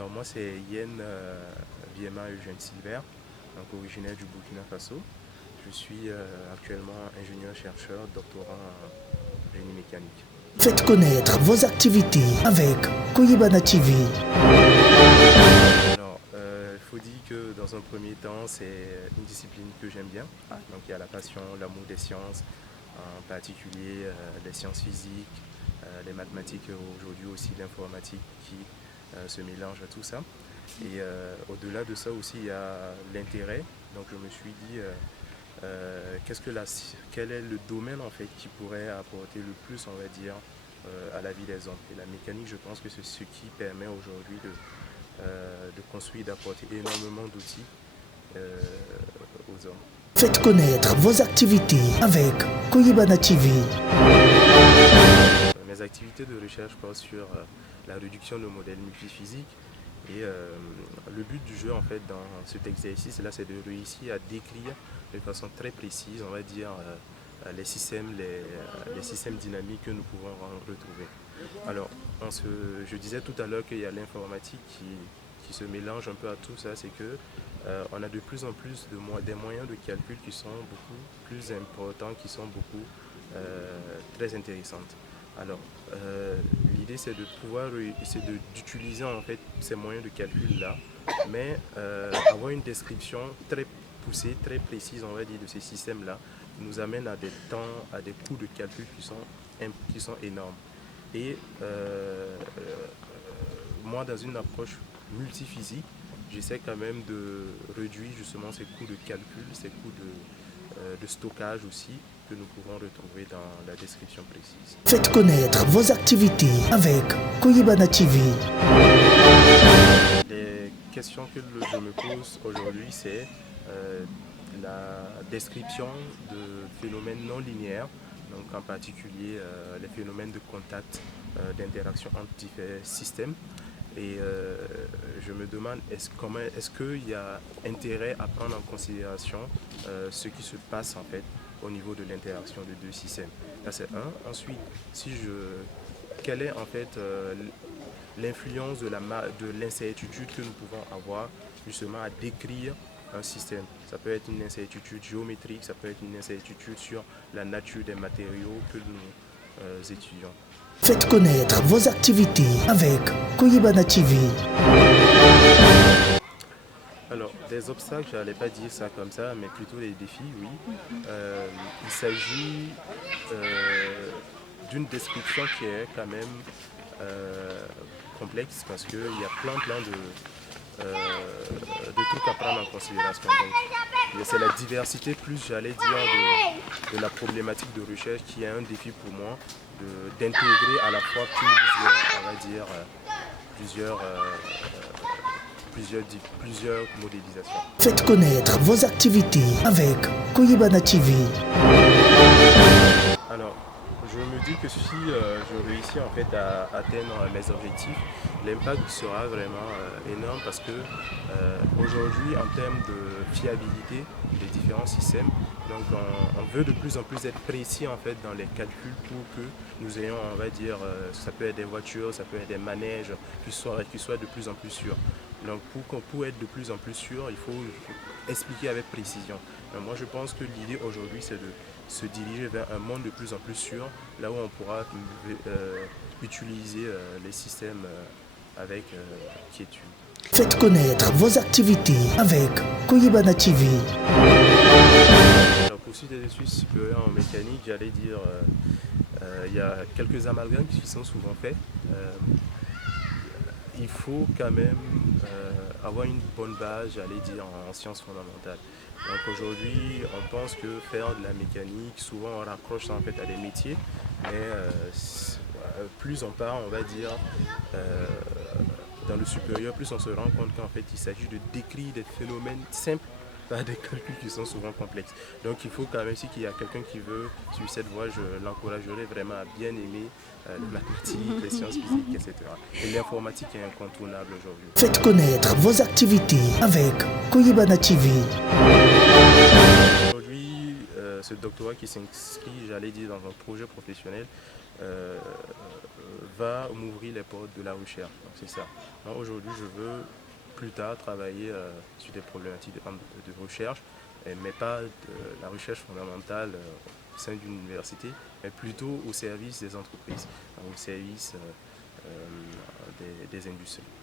Alors moi c'est Yen Viema Eugène Silver, donc originaire du Burkina Faso. Je suis actuellement ingénieur-chercheur, doctorant en génie mécanique. Faites connaître vos activités avec Koyibana TV. Alors il faut dire que dans un premier temps c'est une discipline que j'aime bien. Donc il y a la passion, l'amour des sciences, en particulier les sciences physiques, les mathématiques et aujourd'hui aussi l'informatique qui se mélange à tout ça. Et au-delà de ça aussi il y a l'intérêt. Donc je me suis dit quel est le domaine en fait qui pourrait apporter le plus, on va dire, à la vie des hommes. Et la mécanique, je pense que c'est ce qui permet aujourd'hui de construire, d'apporter énormément d'outils aux hommes. Faites connaître vos activités avec Koyibana TV. Mes activités de recherche portent sur la réduction de modèles multiphysiques. Et le but du jeu en fait dans cet exercice là, c'est de réussir à décrire de façon très précise, on va dire, les systèmes dynamiques que nous pouvons retrouver. Alors je disais tout à l'heure qu'il y a l'informatique qui se mélange un peu à tout ça, c'est que on a de plus en plus des moyens de calcul qui sont beaucoup plus importants, qui sont beaucoup très intéressantes. Alors, l'idée c'est d'utiliser en fait ces moyens de calcul là, mais avoir une description très poussée, très précise, on va dire, de ces systèmes là, qui nous amène à des temps, à des coûts de calcul qui sont énormes. Et moi, dans une approche multiphysique, j'essaie quand même de réduire justement ces coûts de calcul, ces coûts de stockage aussi, que nous pouvons retrouver dans la description précise. Faites connaître vos activités avec Koyibana TV. Les questions que je me pose aujourd'hui, c'est la description de phénomènes non linéaires, donc en particulier les phénomènes de contact, d'interaction entre différents systèmes. Et je me demande est-ce qu'il y a intérêt à prendre en considération ce qui se passe en fait au niveau de l'interaction de deux systèmes. Là c'est un. Ensuite, quelle est en fait l'influence de l'incertitude que nous pouvons avoir justement à décrire un système. Ça peut être une incertitude géométrique, ça peut être une incertitude sur la nature des matériaux que nous étudions. Faites connaître vos activités avec Koyibana TV. Alors, des obstacles, je n'allais pas dire ça comme ça, mais plutôt des défis, oui. Il s'agit d'une description qui est quand même complexe parce qu'il y a plein de trucs à prendre en considération. Donc, c'est la diversité plus, j'allais dire, de la problématique de recherche qui est un défi pour moi, d'intégrer à la fois plusieurs modélisations. Faites connaître vos activités avec Koyibana TV. Alors, je me dis que si je réussis en fait à atteindre mes objectifs, l'impact sera vraiment énorme parce que aujourd'hui, en termes de fiabilité des différents systèmes, donc on veut de plus en plus être précis en fait dans les calculs pour que nous ayons, on va dire, ça peut être des voitures, ça peut être des manèges qui soient de plus en plus sûrs. Donc pour être de plus en plus sûr, il faut expliquer avec précision. Donc moi je pense que l'idée aujourd'hui c'est de se diriger vers un monde de plus en plus sûr, là où on pourra utiliser les systèmes avec quiétude. Faites connaître vos activités avec Koyibana TV. Alors, pour suivre des études supérieures en mécanique, j'allais dire, il y a quelques amalgames qui sont souvent faits. Il faut quand même avoir une bonne base, j'allais dire, en sciences fondamentales. Donc aujourd'hui, on pense que faire de la mécanique, souvent on raccroche en fait à des métiers, mais plus on part, on va dire, dans le supérieur, plus on se rend compte qu'en fait il s'agit de décrire des phénomènes simples par des calculs qui sont souvent complexes. Donc il faut quand même, si il y a quelqu'un qui veut suivre cette voie, je l'encouragerai vraiment à bien aimer les mathématiques, les sciences physiques, etc. Et l'informatique est incontournable aujourd'hui. Faites connaître vos activités avec Koyibana TV. Aujourd'hui, ce doctorat qui s'inscrit, j'allais dire, dans un projet professionnel, va m'ouvrir les portes de la recherche. Donc c'est ça. Moi, aujourd'hui, je veux plus tard travailler sur des problématiques de recherche, mais pas de la recherche fondamentale au sein d'une université, mais plutôt au service des entreprises, au service des industries.